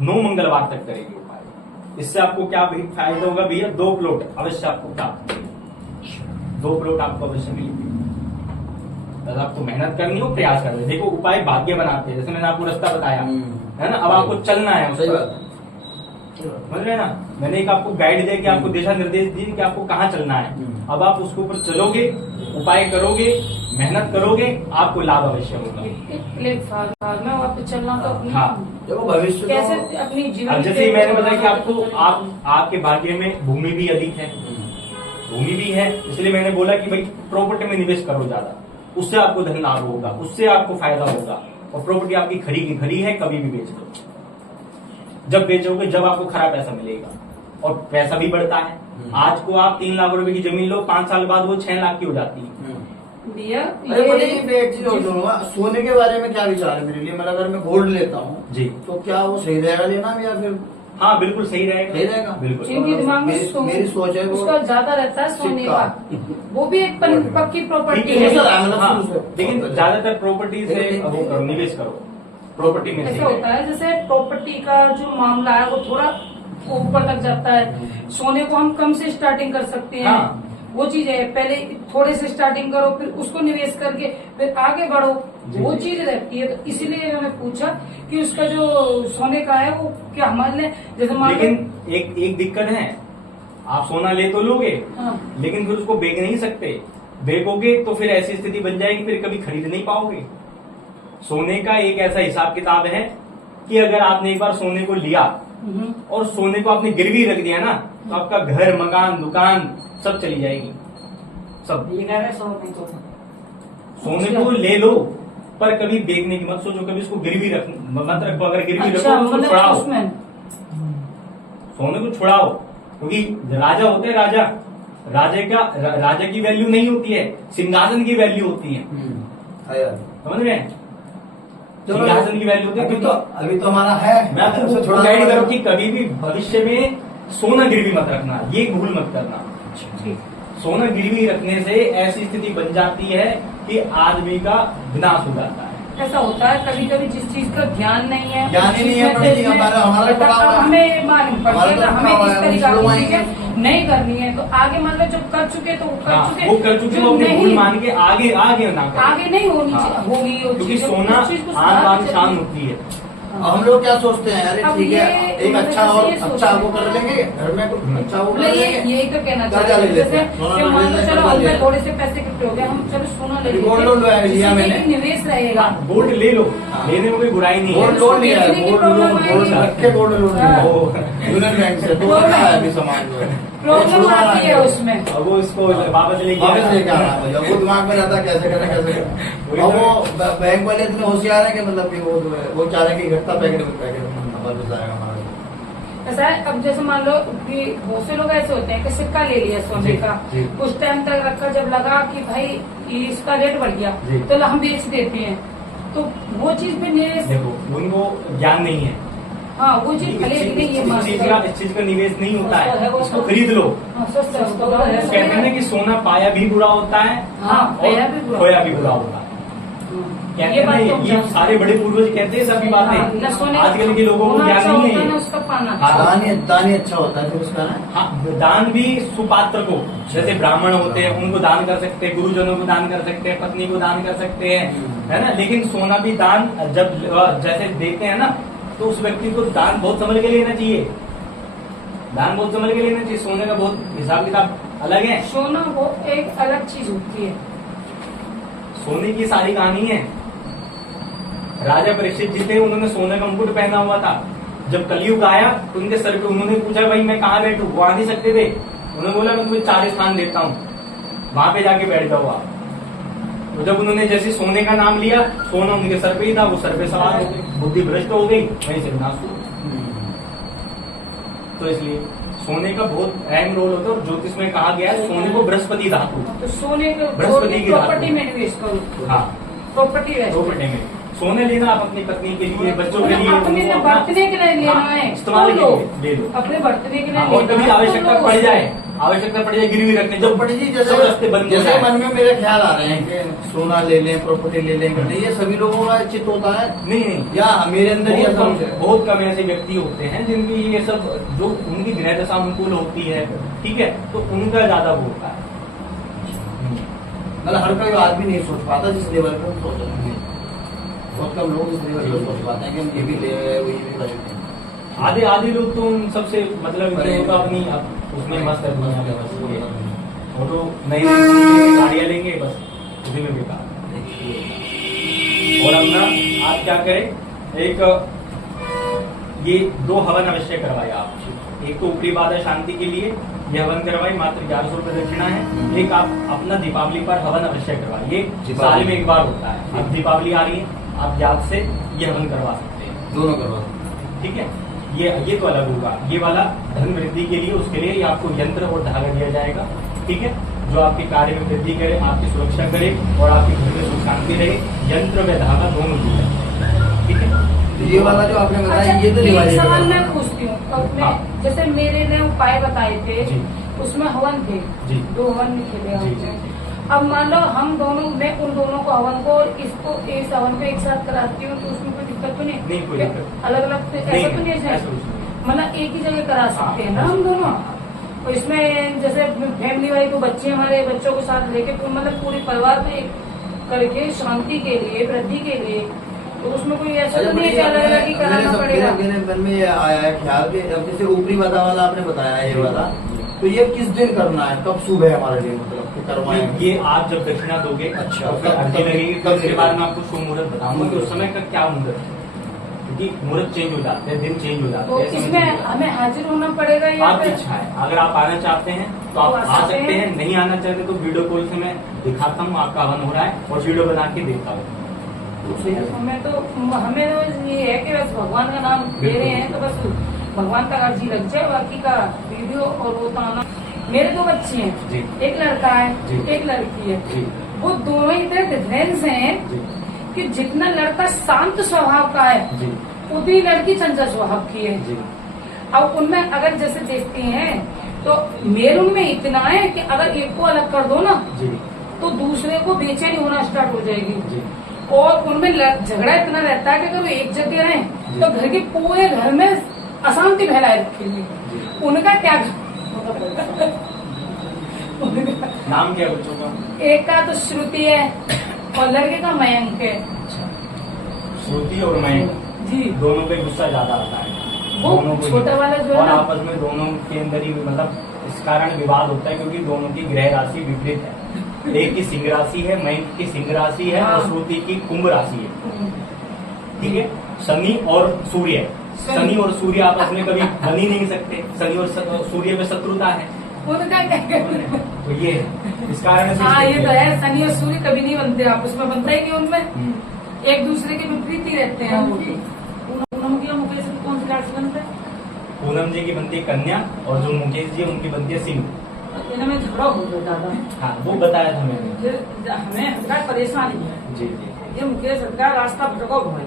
9 मंगलवार तक करेगी उपाय। इससे आपको क्या फायदा होगा भैया, 2 प्लॉट अवश्य आपको प्राप्त होंगे। 2 प्लॉट आपको अवश्य मिलेंगे। बस आपको मेहनत करनी हो, प्रयास करना है। देखो, उपाय भाग्य बनाते हैं। जैसे मैंने आपको रास्ता बताया है ना, अब आपको चलना है उस सही पर। बात है। समझ रहे हैं ना, मैंने एक आपको गाइड दिया कि आपको दिशा निर्देश दिए कि आपको कहाँ चलना है। अब आप उसके ऊपर चलोगे, उपाय करोगे, मेहनत करोगे, आपको लाभ अवश्य होगा। प्लेटफॉर्म में और चलना तो अपनी हाँ। देखो भविष्य कैसे तो अपनी अब जीवन जैसे मैंने बताया कि आपको आपके भाग्य में भूमि भी अधिक है, भूमि भी है, इसलिए मैंने बोला कि भाई प्रॉपर्टी में निवेश करो ज्यादा, उससे आपको धन लाभ होगा, उससे आपको फायदा होगा। और प्रॉपर्टी आपकी खरी की खरी है, कभी भी बेच दो। जब बेचोगे जब आपको खरा पैसा मिलेगा, और पैसा भी बढ़ता है। आज को आप 3 लाख रुपए की जमीन लो, 5 साल बाद वो 6 लाख की हो जाती है। भैया अरे बड़ी एक चीज और सुनूंगा, सोने के बारे में क्या विचार है मेरे लिए? मतलब अगर मैं गोल्ड लेता हूँ जी, तो क्या वो सही रहेगा लेना या फिर? हाँ बिल्कुल सही रहेगा। सही रहेगा? बिल्कुल। जिनके दिमाग में मेरी सोच है वो उसका ज्यादा रहता है सोने सिक्का। का, वो भी एक पक्की प्रॉपर्टी ठीक है, है। हाँ, लेकिन ज्यादातर प्रॉपर्टी से वो करो, निवेश करो प्रॉपर्टी में। ऐसा होता है जैसे प्रॉपर्टी का जो मामला है वो थोड़ा ऊपर तक जाता है, सोने को हम कम से स्टार्टिंग कर सकते हैं। हाँ। वो चीज है, पहले थोड़े से स्टार्टिंग करो, फिर उसको निवेश करके फिर आगे बढ़ो, जी, वो जी। चीज रहती है। तो इसीलिए मैंने पूछा कि उसका जो सोने का है वो क्या हमारे लिए, जैसे मान लो। लेकिन एक दिक्कत है, आप सोना ले तो लोगे, हाँ, लेकिन फिर उसको बेच नहीं सकते। बेचोगे तो फिर ऐसी स्थिति बन जाएगी, फिर कभी खरीद नहीं पाओगे। सोने का एक ऐसा हिसाब किताब है कि अगर आपने एक बार सोने को लिया और सोने को आपने गिरवी रख दिया ना, तो आपका घर, मकान, दुकान सब चली जाएगी, सब। ये कह रहे हैं सोने को सोने को ले लो, पर कभी बेचने की मत सोचो, कभी उसको गिरवी मत रखो। अगर गिरवी रखो अच्छा, तो उसको मतलब छुड़ाओ, उसमें सोने को छुड़ाओ। क्योंकि राजा होते हैं, राजा की वैल्यू नहीं होती है, सिंहासन की वैल्यू होती है। समझ रहे हैं? सिंहासन की वैल्यू होती है। अभी तो हमारा है। मैं आपको गाइड करूँ कि कभी भी भविष्य में सोना गिरवी मत रखना, ये भूल मत करना। सोना गिरवी रखने से ऐसी स्थिति बन जाती है कि आदमी का विनाश हो जाता है। ऐसा होता है कभी कभी जिस चीज का ज्ञान नहीं है, ज्ञान ही नहीं है, जिसमें पढ़ती हमारा पड़ा हुआ है। हमें मालूम पड़ती है, हमारा तो हमें पड़ा इस हुआ है, तरीका हम की शुरू चीजें नहीं करनी है। तो आगे मान लो जब कर चुके तो हाँ, वो कर चुके वो अपनी भूल नहीं, मान के आगे ना करें। आगे नहीं होनी हाँ। होगी वो क्योंकि चीज़, सोना उस चीज़ को आन बान सुधारनी शान चाहिए। होती है। हम लोग क्या सोचते हैं, अरे अब ठीक है ये एक अच्छा और ये सोचते अच्छा हैं। वो कर लेंगे घर में, कुछ अच्छा वो कर मतलब लेंगे। यही तो कहना कर्जा चाहिए, ले लेते जैसे हैं। सोना कि मान लो ले चलो कर्जा हम ले पे लेते थोड़े से पैसे इकट्ठे हो गए, हम चलो सोना ले गोल्ड लोन लिया जिससे मैंने। कि निवेश रहेगा। गोल्ड ले लो, हाँ। लेने में कोई बुराई नहीं गोल्ड है। लोन लिया है, बेचने की गोल्ड प्रॉब्लम लोन, गोल्ड आएगी। रख के गोल्ड लोन लिया हाँ। है। वो यूनियन बैंक से तो प्रॉब्लम रखा है अभी सामान जो है। प्रॉब्लम आती है उसमें। अब वो इसको वापस लेके वापस लेके आना है भैया, वो दिमाग में रहता है कैसे करें कैसे करें। और वो बैंक वाले इतने होशियार है कि मतलब कि वो चाह रहे हैं कि इकट्ठा पैकेट वापस आएगा हमारा। ऐसा है, अब जैसे मान लो कि बहुत से लोग ऐसे होते हैं कि सिक्का ले लिया सोने जी, का, जी। कुछ टाइम तक रखा, जब लगा कि भाई इसका रेट बढ़ गया जी। तो हम बेच देते हैं। तो वो चीज भी निवेश, देखो उनको ज्ञान नहीं है, हाँ वो चीज भले भी नहीं है, इस चीज का निवेश नहीं होता उसका है, है, वो इसको सब- खरीद लो। सस्ता तो कहते हैं ना कि सोना पाया भी बुरा होता है, हाँ, पाया भी और बुरा। खोया भी बुरा होता है। कहते ये हैं ना, बात तो ये जानते सारे बड़े पूर्वज कहते हैं सभी हाँ, बातें। ना सोने आजकल के लोगों को सोना ज्ञान अच्छा नहीं होता है, ना है। उसका पाना हाँ, दान ही अच्छा होता है फिर उसका ना। हाँ, दान भी सुपात्र को, जैसे ब्राह्मण होते हैं उनको दान कर सकते हैं, गुरुजनों को दान कर सकते हैं, पत्नी को दान कर सकते हैं, है ना। लेकिन सोना भी दान जब जैसे देते हैं ना, तो उस व्यक्ति को दान बहुत समझ के लेना चाहिए, दान बहुत समझ के लेना चाहिए। सोने का बहुत हिसाब किताब अलग है। सोना वो एक अलग चीज होती है। सोने की सारी कहानी है। राजा परीक्षित जी थे, उन्होंने सोने का मुकुट पहना हुआ था। जब कलयुग आया तो उनके सर पे उन्होंने पूछा भाई मैं कहाँ बैठूं, वो आ नहीं सकते थे। उन्होंने बोला मैं तुम्हें 4 स्थान देता हूँ, वहां पे जाके बैठ जाओ आप। तो जब उन्होंने जैसे सोने का नाम लिया, सोना उनके सर पे ही था, वो सर पे सवार हो गए, बुद्धि भ्रष्ट हो गई, वहीं से विनाश हुआ। तो इसलिए सोने का बहुत अहम रोल होता है। और ज्योतिष में कहा गया है सोने को बृहस्पति धातु, तो सोने को बृहस्पति की प्रॉपर्टी धातु। में निवेश करो। हाँ, प्रॉपर्टी प्रॉपर्टी में सोने लेना आप अपनी पत्नी के लिए, बच्चों के लिए, अपने उनको बर्थडे के लिए लेना हाँ, है, इस्तेमाल के तो लिए ले लो। अपने बर्थडे के लिए हाँ, और लेना कभी है, आवश्यकता तो पड़ लो। जाए, आवश्यकता पड़ जाए गिरवी रखने, तो जब पंडित जी सब रास्ते बंद हो जैसे जाए। मन में मेरे ख्याल आ रहे हैं कि सोना ले लें, प्रॉपर्टी ले लें, नहीं ये सभी लोगों का चित्त होता है नहीं नहीं, या मेरे अंदर ही ऐसा कुछ है? बहुत कम ऐसे व्यक्ति होते हैं जिनकी ये सब, जो उनकी ग्रह दशा अनुकूल होती है, ठीक है, तो उनका ज्यादा वो होता है। मतलब हर कोई आदमी नहीं सोच पाता जिस लेवल पे हम सोच रहे हैं। बहुत कम लोग इस लेवल पे सोच पाते हैं कि हम ये भी ले वो ये भी कर सकते हैं। आधे लोग तो उन सबसे मतलब जो होगा अपनी उसमें मस्त है दुनिया में, बस ये वो तो नई गाड़ियां लेंगे बस, उसी में बेकार। और अपना आप क्या करें, एक ये 2 हवन अवश्य करवाए आप। एक तो ऊपरी बाधा शांति के लिए ये हवन करवाए, मात्र 1100 रुपये दक्षिणा है। एक आप अपना दीपावली पर हवन अवश्य करवाइए, साल में एक बार होता है। अब दीपावली आ रही है, आप याद से ये हवन करवा सकते हैं, दोनों करवा सकते ठीक है। ये तो अलग होगा। ये वाला धन वृद्धि के लिए, उसके लिए आपको यंत्र और धागा दिया जाएगा, ठीक है, जो आपके कार्य में वृद्धि करे, आपकी सुरक्षा करे और आपके घर में सुख शांति रहे। यंत्र व धागा दोनों दिया जाएगा, ठीक है। तो ये वाला जो आपने बताया अच्छा, ये तो एक रिवाज सवाल मैं पूछती हूँ। अब हाँ। जैसे मेरे ने उपाय बताए थे, जी। उसमें हवन थे, जी। 2 हवन निकले जी, हमसे। जी। अब मान लो हम दोनों, मैं उन दोनों को हवन को और इसको इस हवन को एक साथ कराती हूँ, तो उसमें कोई दिक्कत तो नहीं? नहीं, कोई दिक्कत अलग अलग ऐसा तो नहीं है? ऐसा कुछ नहीं। मतलब एक ही जगह करा सकते हैं ना हाँ, हम दोनों? हाँ। और इसमें जैसे फैमिली वाली को बच्चे, हमारे बच्चों को साथ लेके मतलब पूरे परिवार पे करके शांति के लिए, वृद्धि के लिए, तो उसमें कोई ऐसा तो नहीं है कि अलग अलग ही कराना पड़ेगा? मेरे मन में ये आया है ख्याल कि अब जैसे ऊपरी बाधा वाला आपने बताया ये वाला, तो ये किस दिन करना है, कब शुभ है हमारे लिए, मतलब कि करवाएं? ये आप जब दक्षिणा दोगे, अच्छा, और फिर कब- अर्जी कब- लगेगी, कब तो उसके लगेगी? बाद मैं आपको शुभ मुहूर्त बताऊंगा कि उस समय का क्या मुहूर्त है, क्योंकि मुहूर्त चेंज हो जाते हैं, दिन चेंज हो जाते तो हैं, समय इसमें change हो जाता है। हमें हाजिर होना पड़ेगा या आपकी फिर? इच्छा है, अगर आप आना चाहते हैं तो आप तो आ सकते हैं, नहीं आना चाहते तो वीडियो कॉल से मैं दिखाता हूँ आपका हवन हो रहा है और वीडियो बना के देता हूँ। हमें तो ये है कि बस भगवान का नाम दे रहे हैं, तो बस भगवान का अर्जी लग जाए, बाकी का वीडियो और वो तो आना। मेरे 2 बच्चे हैं, जी। एक लड़का है, जी। एक लड़की है। जी। वो दोनों इतने डिफरेंस हैं जी कि जितना लड़का शांत स्वभाव का है, जी उतनी लड़की चंचल स्वभाव की है। जी अब उनमें अगर जैसे देखते हैं तो मेल उनमें इतना है कि अगर एक को अलग कर दो ना, जी तो दूसरे को बेचैनी होना स्टार्ट हो जाएगी। जी और उनमें झगड़ा इतना रहता है कि अगर वो एक जगह रहे तो घर के पूरे घर में अशांति फैलाए रखेंगे। उनका क्या नाम क्या बच्चों का? एक का तो श्रुति है और लड़के का मयंक है। श्रुति और मयंक जी, दोनों पे गुस्सा ज्यादा आता है, वो दोनों को ही। छोटा वाला जो है और ना, आपस में दोनों के अंदर ही मतलब इस कारण विवाद होता है क्योंकि दोनों की ग्रह राशि विपरीत है। एक की सिंह राशि है, मयंक की सिंह राशि है और हाँ। श्रुति की कुंभ राशि है, ठीक है। शनि और सूर्य, शनि और सूर्य आपस में कभी बन ही नहीं सकते, शनि और सूर्य में शत्रुता है, उनका क्या तो ये है। इस कारण से हाँ, ये तो है, शनि और सूर्य कभी नहीं बनते, आपस में बनता ही नहीं उनमें, हम्म। एक दूसरे के विपरीत ही रहते हैं। पूनम की और मुकेश की कौन सी राशि बनते हैं? पूनम जी की बनती है कन्या और जो मुकेश जी है उनकी बनती है सिंह। इनमें झगड़ा हो गया ज्यादा। हाँ, वो बताया था मैंने। फिर हमें हल्का परेशानी है, जी जी ये मुकेश हल्का रास्ता भटका हुआ है,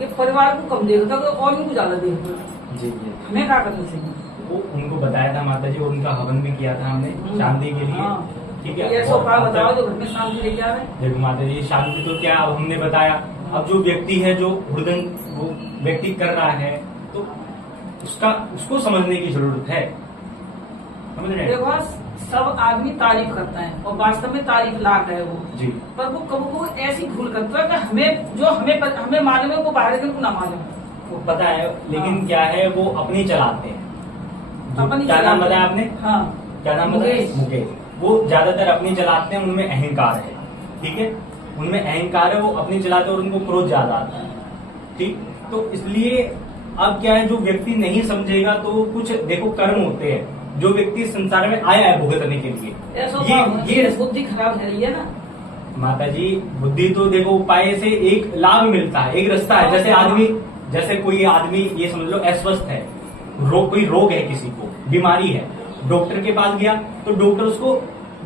ये परिवार को कम देखता है और इनको ज्यादा देखता है। जी जी हमें क्या करना चाहिए? वो उनको बताया था माता जी, और उनका हवन भी किया था हमने शांति के लिए, हाँ। ठीक ये है। सब उपाय और बताओ जो घर में शांति लेके आवे। देखो माता जी, शांति तो क्या, अब हमने बताया। अब जो व्यक्ति है जो हृदय वो व्यक्ति कर रहा है तो उसको समझने की जरूरत है, समझ रहे हैं? देखो, सब आदमी तारीफ करता है और वास्तव में तारीफ लाख है वो, जी पर वो कभी ऐसी भूल करता है कि हमें मालूम है वो बाहर को ना मालूम। वो पता है, लेकिन हाँ। क्या है वो अपनी चलाते हैं। अपनी क्या नाम चलाते बताया हैं। आपने? हाँ, क्या नाम है? मुकेश। वो ज्यादातर अपनी चलाते हैं, उनमें अहंकार है, ठीक है, उनमें अहंकार है, वो अपनी चलाते हैं और उनको क्रोध ज्यादा आता है, ठीक। तो इसलिए अब क्या है, जो व्यक्ति नहीं समझेगा तो कुछ देखो कर्म होते हैं, जो व्यक्ति संसार में आया है भुगतने के लिए, ये बुद्धि खराब है ये ना माता जी। बुद्धि तो देखो उपाय से एक लाभ मिलता है, एक रास्ता है। जैसे आदमी, जैसे कोई आदमी ये समझ लो अस्वस्थ है, कोई रोग है, किसी को बीमारी है, डॉक्टर के पास गया तो डॉक्टर उसको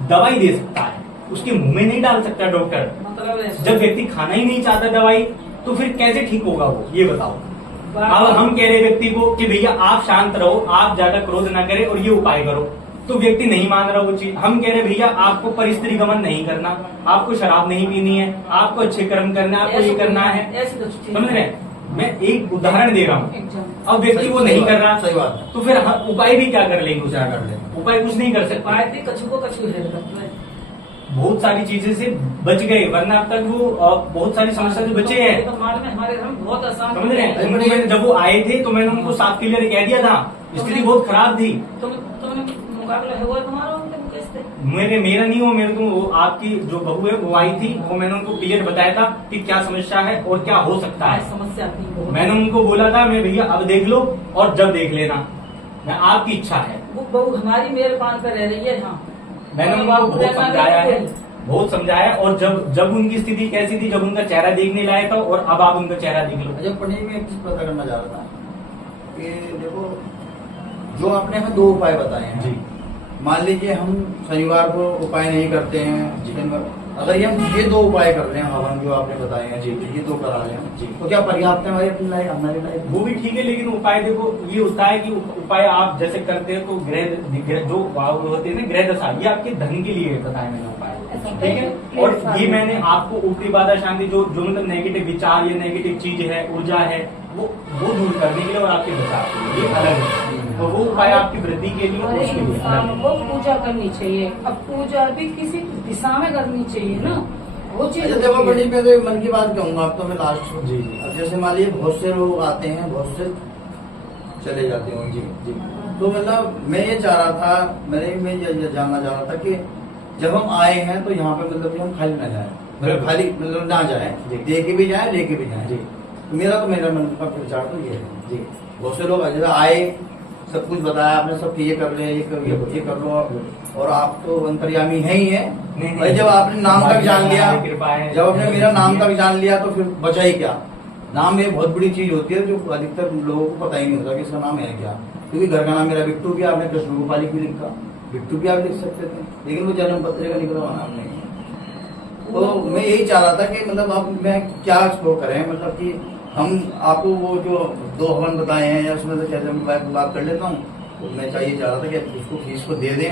दवाई दे सकता है, उसके मुंह में नहीं डाल सकता डॉक्टर। मतलब जब व्यक्ति खाना ही नहीं चाहता दवाई, तो फिर कैसे ठीक होगा वो, ये बताओ। अब हम कह रहे व्यक्ति को कि भैया आप शांत रहो, आप ज्यादा क्रोध ना करें और ये उपाय करो, तो व्यक्ति नहीं मान रहा वो चीज। हम कह रहे भैया आपको परिस्त्री गमन नहीं करना, आपको शराब नहीं पीनी है, आपको अच्छे कर्म करना है, आपको ये करना है, समझ रहे हैं? मैं एक उदाहरण दे रहा हूँ। अब व्यक्ति वो नहीं कर रहा, सही बात है। तो फिर उपाय भी क्या कर लेंगे, क्या कर लेंगे? उपाय कुछ नहीं कर सकते। उपाय भी कछु को कछु है, बहुत सारी चीजें से बच गए, वरना अब तक वो बहुत सारी समस्या से बचे हैं, हमारे घर में बहुत आसान, समझ रहे हैं? उनको मैंने जब वो आए थे तो मैंने उनको साफ क्लियर कह दिया था, स्थिति बहुत खराब थी। तुमने मुकाबला हुआ तुम्हारा उनके मुकेश से? मेरा नहीं हुआ, मेरे को वो आपकी जो बहू है वो आई थी, वो मैंने उनको क्लियर बताया था कि क्या समस्या है और क्या हो सकता है। समस्या थी, मैंने उनको बोला था मैं भैया अब देख लो और जब देख लेना, मैं आपकी इच्छा है। वो बहू हमारी मेरे पान पर रह रही है। हाँ, मैंने उनको बहुत समझाया है, बहुत समझाया, और जब उनकी स्थिति कैसी थी, जब उनका चेहरा देखने लायक था, और अब आप उनका चेहरा देख लो। अच्छा पंडित, में एक चीज पता करना चाह रहा था कि देखो, जो आपने हमें 2 उपाय बताए हैं जी, मान लीजिए हम शनिवार को उपाय नहीं करते हैं, अगर ये हम ये 2 उपाय कर रहे हैं, हवन जो आपने बताए हैं जी, ये 2 करा रहे हैं जी, तो क्या पर्याप्त है हमारी लाइफ? वो भी ठीक है, लेकिन उपाय देखो ये होता है कि उपाय आप जैसे करते हैं तो ग्रह जो होते हैं ना, ग्रह दशा, ये आपके धन के लिए बताया मैंने उपाय, ठीक है। और ये मैंने आपको ऊपरी बाधा शांति जो मतलब नेगेटिव विचार या नेगेटिव चीज है, ऊर्जा है, वो दूर करने के लिए और आपके बचाव के लिए, ये अलग है। तो वो उपाय आपकी वृद्धि के लिए और उसके लिए इंसान को पूजा करनी चाहिए। अब पूजा भी किसी दिशा में करनी चाहिए ना, वो चीज। अच्छा देखो पंडित, मैं तो मन की बात कहूंगा, अब तो मैं लास्ट जी। अब जैसे मान लीजिए बहुत से लोग आते हैं, बहुत से चले जाते हैं जी जी, तो मतलब मैं ये चाह रहा था, मैं ये जानना चाह रहा था कि जब हम आए हैं तो यहाँ पे मतलब कि हम खाली ना जाए, मतलब खाली मतलब ना जाए, दे के भी जाए लेके भी जाए जी। मेरा मन का विचार तो ये है जी। बहुत से लोग जैसे आए, सब कुछ बताया आपने, सब ये कर ले, ये कर लो, और आप तो अंतर्यामी है ही है भाई। जब आपने नाम तक जान लिया, जब आपने मेरा नाम तक जान लिया, तो फिर बचा ही क्या? नाम एक बहुत बड़ी चीज होती है जो अधिकतर लोगों को पता ही नहीं होता कि इसका नाम है क्या। क्योंकि घर का नाम मेरा बिट्टू भी, आपने कृष्ण गोपाली भी लिखा, बिट्टू भी आप लिख सकते थे, लेकिन वो जन्म पत्र का निकला हुआ नाम नहीं है। तो मैं यही चाह रहा था कि मतलब अब मैं क्या एक्सप्लोर करें, मतलब कि हम आपको वो जो 2 हवन बताए हैं, या उसमें से कैसे मैं बात कर लेता हूँ, तो मैं चाहिए चाह रहा था कि उसको फीस को दे दें,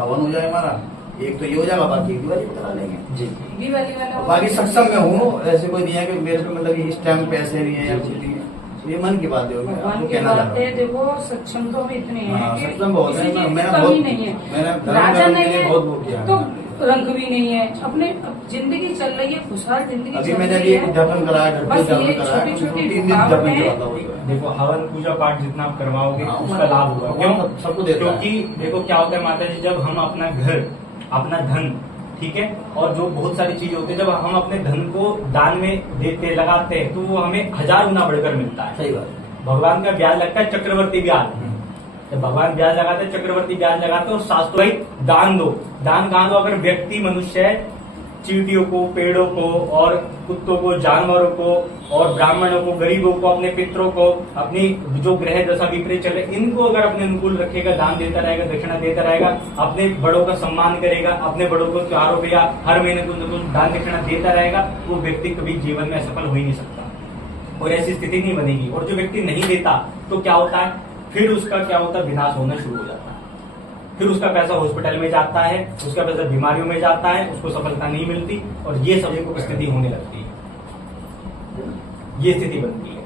हवन हो जाए हमारा, एक तो ये हो जाएगा, बाकी दिवाली करा लेंगे जी। दिवाली वाला बाकी सक्षम में हूँ, ऐसे कोई नहीं है कि मेरे को मतलब इस टाइम पैसे नहीं है या कुछ नहीं है, ये मन की बात है, आपको कहना चाह रहा हूँ। देखो सक्षम तो हम इतने हैं कि सक्षम बहुत है, किसी चीज की मैंने कमी बहुत नहीं है, मैंने राजा नहीं है है बहुत वो किया तो रंग भी नहीं है, अपने जिंदगी चल रही है, खुशहाल जिंदगी अभी चल मैंने रही अभी है। उद्यापन कराया, घर पे बस ये उद्यापन कराया, छोटी-छोटी 3 दिन उद्यापन करवाता हूँ। देखो हवन पूजा पाठ जितना आप करवाओगे हाँ, उसका लाभ होगा, क्यों? सबको देता है। क्योंकि देखो क्या होता है माता जी, जब हम अपना घर, अपना धन, ठीक है, और जो बहुत सारी चीजें होती है, जब हम अपने धन को दान में देते लगाते हैं, तो वो हमें 1000 गुना बढ़कर मिलता है। सही बात। भगवान का ब्याज लगता है चक्रवर्ती ब्याज, जब भगवान ब्याज लगाते हैं, चक्रवर्ती ब्याज लगाते हैं, और शास्त्र भाई दान दो। दान कहाँ दो? अगर व्यक्ति मनुष्य है, चींटियों को, पेड़ों को, और कुत्तों को, जानवरों को, और ब्राह्मणों को, गरीबों को, अपने पितरों को, अपनी जो ग्रह दशा विपरीत चल रहे इनको अगर अपने अनुकूल रखेगा, दान देता रहेगा, दक्षिणा देता रहेगा, अपने बड़ों का सम्मान करेगा, अपने बड़ों को त्योहारों पे या हर महीने को उनको दान दक्षिणा देता रहेगा, वो व्यक्ति कभी जीवन में असफल हो ही नहीं सकता और ऐसी स्थिति नहीं बनेगी। और जो व्यक्ति नहीं देता तो क्या होता है, फिर उसका क्या होता है, विनाश होना शुरू हो जाता है। फिर उसका पैसा हॉस्पिटल में जाता है, उसका पैसा बीमारियों में जाता है, उसको सफलता नहीं मिलती, और ये सभी को स्थिति होने लगती है, ये स्थिति बनती है।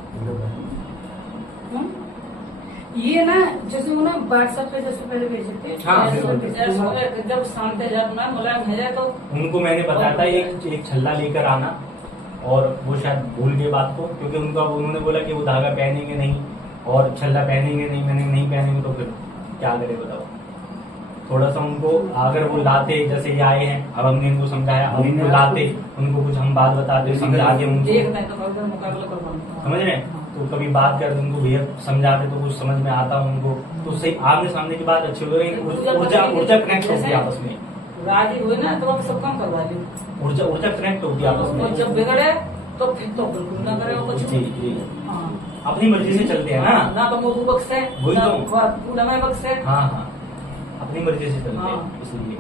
ये ना जैसे वो ना व्हाट्सएप पे जैसे पहले भेजे थे, हाँ, जब शांत जाना मुलायम है जाए तो उनको मैंने बताया था एक छल्ला लेकर आना, और वो शायद भूल गए बात को, क्योंकि उन्होंने बोला कि वो धागा पहनेंगे नहीं और छल्ला पहनेंगे नहीं, मैंने नहीं पहनेंगे तो फिर क्या करे बताओ। थोड़ा सा उनको अगर वो लाते, जैसे ये आए हैं, अब हमने इनको समझाया, अब उनको लाते, उनको कुछ हम बात बताते, समझा के उनको, देखना है तो मैं मुकाबला करवाऊंगा। समझ रहे हैं, तो कभी बात करते उनको, भैया समझाते तो कुछ समझ में आता उनको, तो सही आमने सामने की बात अच्छी हो गई, ऊर्जा कनेक्ट होती है आपस में, राजी हुए ना तो हम सब काम करवा लें, ऊर्जा कनेक्ट होती है आपस में। और जब बिगड़े तो फिर तो बिल्कुल ना करे वो कुछ। जी जी, हाँ, अपनी मर्जी से चलते हैं ना तो मोबू बख्श है, वही ना तो। पूरा में बख्श है। हाँ हाँ, अपनी मर्जी से चलते हैं, हाँ। इसलिए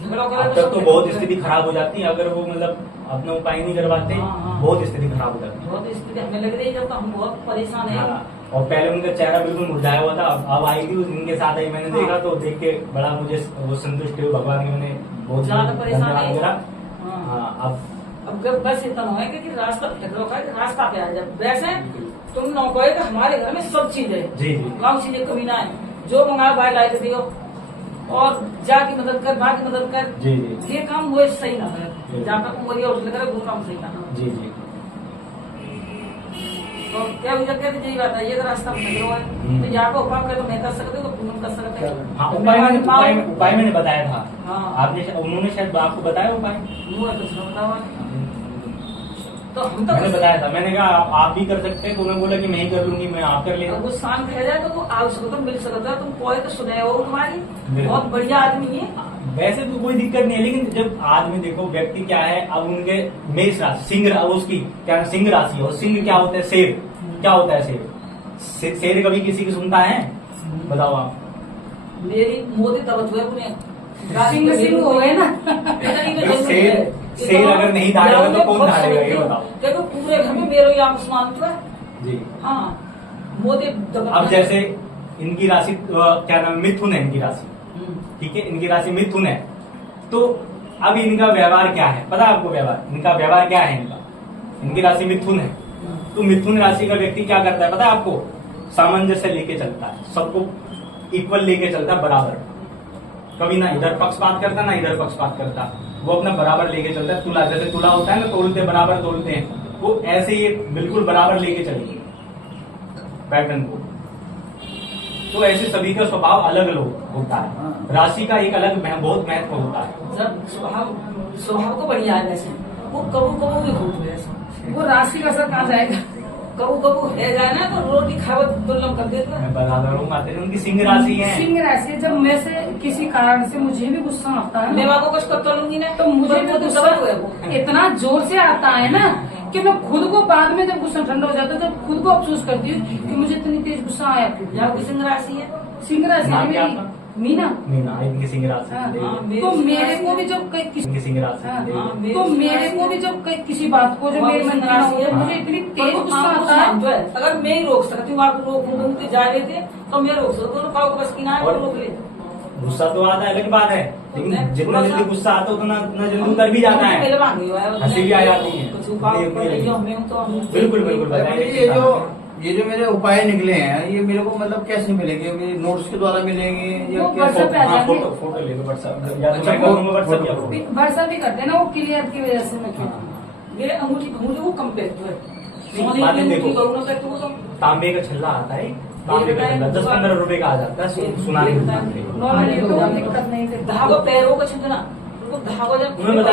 झगड़ा अब करे तक तो बहुत स्थिति खराब हो जाती है, अगर वो मतलब अपना उपाय नहीं करवाते, हाँ, हाँ। बहुत स्थिति खराब हो जाती है। बहुत स्थिति हमें लग रही है जब तो हम बहुत परेशान है। हाँ, और पहले उनका चेहरा बिल्कुल मुरझाया हुआ था, अब आई थी इनके साथ आई, मैंने देखा तो देख के बड़ा मुझे वो संतुष्ट हुई, भगवान के मैंने बहुत ज्यादा परेशान धन्यवाद नहीं। करा। हाँ। हाँ, अब बस इतना है कि रास्ता झगड़ों का रास्ता पे आ जाए। वैसे तुम नौको है कि हमारे घर में सब चीज है, जी जी गाँव चीजें कमी ना है, जो मंगाओ बाहर ला के दियो और जाके मदद कर, बाकी मदद कर, जी जी ये काम वो सही ना है। जाकर उंगलियां उठने करे वो काम सही ना है। जी जी, तो क्या विचार कहते यही बात है, ये रास्ता झगड़ो है तो यहाँ को उपाय कर तो नहीं कर सकते तो तुम कर सकते हो। हाँ, उपाय मैंने बताया था। हाँ। आपने उन्होंने शायद आपको बताया उपाय, मुँह है कुछ ना बताओ। तो हम तो मैंने बताया था, मैंने कहा आप भी कर सकते हैं, तो उन्होंने बोला कि मैं ही कर लूंगी, मैं आप कर लेगा। वो शांत रह जाए तो वो आ सकता, मिल सकता है। तुम कोई तो सुने हो तुम्हारी, बिल्कुल। बहुत बढ़िया आदमी है। वैसे तो कोई दिक्कत नहीं है, लेकिन जब आदमी देखो व्यक्ति क्या है, अब उनके मेष राशि सिंह, अब उसकी क्या सिंह राशि है, और सिंह क्या होता है, शेर क्या होता है, शेर शेर कभी किसी की सुनता है, बताओ आप। मेरी मोदी तबत हुए पुणे सिंह सिंह हो गए ना। शेर अगर नहीं धारेगा तो कौन धारेगा, ये बताओ। देखो पूरे घर में मेरे यहाँ आसमान तो है। जी, हाँ, मोदी अब जैसे इनकी राशि क्या नाम, मिथुन है इनकी राशि, ठीक है, इनकी राशि मिथुन है, तो अब इनका व्यवहार क्या है, पता है आपको व्यवहार, इनका व्यवहार क्या है, इनकी राशि मिथुन है, तो मिथुन राशि का व्यक्ति क्या करता है पता है आपको, सामंजस्य लेके चलता है, सबको इक्वल लेके चलता है, बराबर, कभी ना इधर पक्षपात करता ना इधर पक्षपात करता, वो अपना बराबर लेके चलता है। तुला, जैसे तुला होता है ना, तोलते बराबर तोलते हैं, वो ऐसे ही बिल्कुल बराबर लेके चलेंगे पैटर्न को। तो ऐसे सभी का स्वभाव अलग अलग होता है, राशि का एक अलग बहुत महत्व होता है। जब स्वभाव को बढ़िया है, वैसे वो कबू कबू भी होते हैं, वो राशि का असर कहाँ जाएगा। कबू कबू है जाए ना तो रोटी खावत तुलम कर देता है। मैं बता रहा हूँ, आते हैं उनकी सिंह राशि है। सिंह राशि, जब मैं से किसी कारण से मुझे भी गुस्सा आता है मैं ना, को कुछ कर लूंगी ना तो मुझे भी तो गुस्सा डबल हुए वो। इतना जोर से आता है ना कि मैं खुद को बाद में जब गुस्सा ठंडा हो जाता है तब खुद को अफसोस करती हूँ कि मुझे इतनी तेज गुस्सा आया क्यों। यहाँ की सिंह राशि है। सिंह राशि नाम है क्या मेरी, आपका? मीना। मीना, इनकी सिंह राशि हाँ, है। तो मेरे को भी जब किसी इनकी सिंह राशि हाँ, है। तो मेरे को भी जब किसी बात को जो मेरे मन में ना हो, मुझे इतनी तेज गुस्सा आता है। अगर मैं ही रोक सकती हूँ, आप रोक जा रहे थे तो मैं रोक सकती हूँ, खाओ बस की ना है, रोक ले। गुस्सा तो आता है, अलग बात है, लेकिन जितना जल्दी गुस्सा आता है उतना जल्दी उतर भी जाता है, हंसी भी आ जाती है। बिल्कुल बिल्कुल बताइए। ये जो मेरे उपाय निकले हैं, ये मेरे को मतलब कैसे मिलेंगे, मेरे नोट्स के द्वारा मिलेंगे या वो क्या? WhatsApp पे आ जाएंगे। फोटो ले लो व्हाट्सएप, या तो अच्छा, मैं करूँगा व्हाट्सएप या फोटो। फोटो। वर्षा भी करते हैं ना, वो क्लियर की वजह से मैं मेरे अंगूठी अंगूठी वो कम पे है। बातें देखो। तो तांबे का छल्ला आता है, तांबे का छल्ला 10-15 रुपए का आ जाता है, सुना नहीं। नॉर्मली तो दिक्कत नहीं करता। धागो पैरों का छिंदना, धागो जब तुम्हें बता